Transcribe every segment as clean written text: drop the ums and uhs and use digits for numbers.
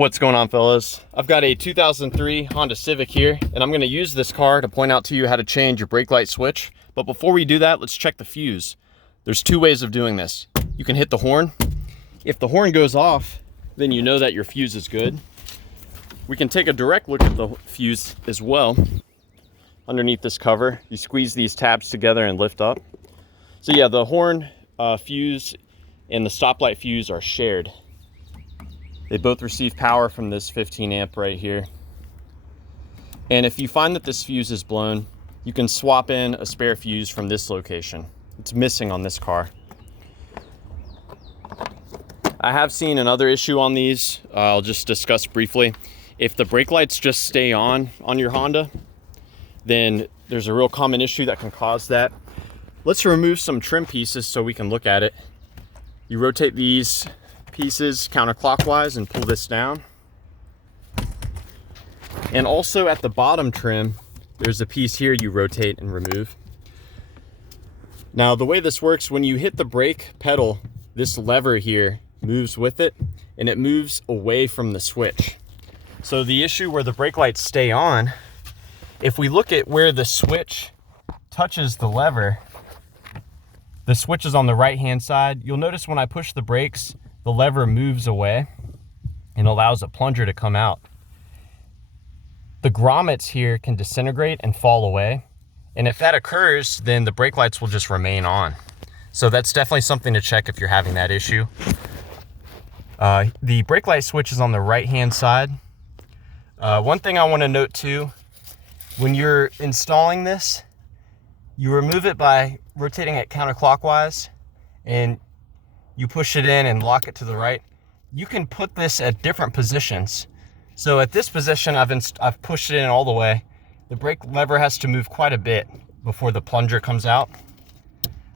What's going on, fellas? I've got a 2003 Honda Civic here, and I'm going to use this car to point out to you how to change your brake light switch. But before we do that, let's check the fuse. There's two ways of doing this. You can hit the horn. If the horn goes off, then you know that your fuse is good. We can take a direct look at the fuse as well. Underneath this cover, you squeeze these tabs together and lift up. So yeah, the horn fuse and the stoplight fuse are shared. They both receive power from this 15 amp right here. And if you find that this fuse is blown, you can swap in a spare fuse from this location. It's missing on this car. I have seen another issue on these. I'll just discuss briefly. If the brake lights just stay on your Honda, then there's a real common issue that can cause that. Let's remove some trim pieces so we can look at it. You rotate these pieces counterclockwise and pull this down. And also at the bottom trim, there's a piece here you rotate and remove. Now the way this works, when you hit the brake pedal, this lever here moves with it and it moves away from the switch. So the issue where the brake lights stay on, if we look at where the switch touches the lever, the switch is on the right hand side. You'll notice when I push the brakes, the lever moves away and allows a plunger to come out. The grommets here can disintegrate and fall away. And if that occurs, then the brake lights will just remain on. So that's definitely something to check if you're having that issue. The brake light switch is on the right hand side. One thing I want to note too, when you're installing this, you remove it by rotating it counterclockwise and you push it in and lock it to the right. You can put this at different positions. So at this position, I've pushed it in all the way. The brake lever has to move quite a bit before the plunger comes out.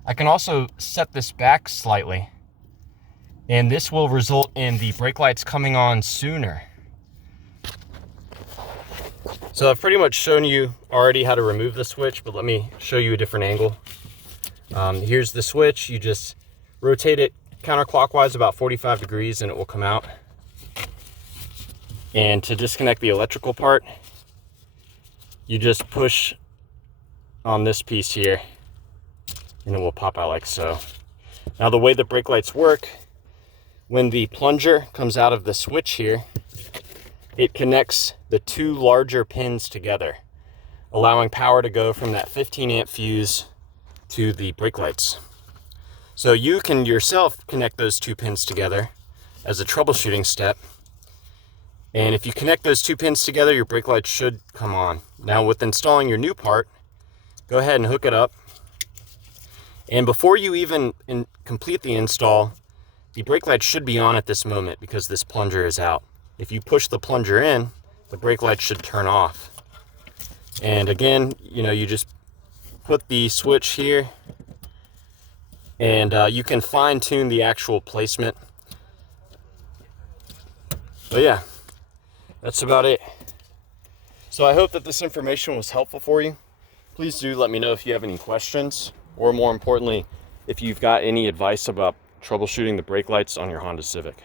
I can also set this back slightly, and this will result in the brake lights coming on sooner. So I've pretty much shown you already how to remove the switch, but let me show you a different angle. Here's the switch. You just rotate it counterclockwise about 45 degrees and it will come out. And to disconnect the electrical part, you just push on this piece here and it will pop out like so. Now the way the brake lights work, when the plunger comes out of the switch here, it connects the two larger pins together, allowing power to go from that 15 amp fuse to the brake lights. So you can yourself connect those two pins together as a troubleshooting step. And if you connect those two pins together, your brake lights should come on. Now with installing your new part, go ahead and hook it up. And before you even complete the install, the brake light should be on at this moment because this plunger is out. If you push the plunger in, the brake light should turn off. And again, you just put the switch here and you can fine tune the actual placement. But yeah, that's about it. So I hope that this information was helpful for you. Please do let me know if you have any questions, or more importantly, if you've got any advice about troubleshooting the brake lights on your Honda Civic.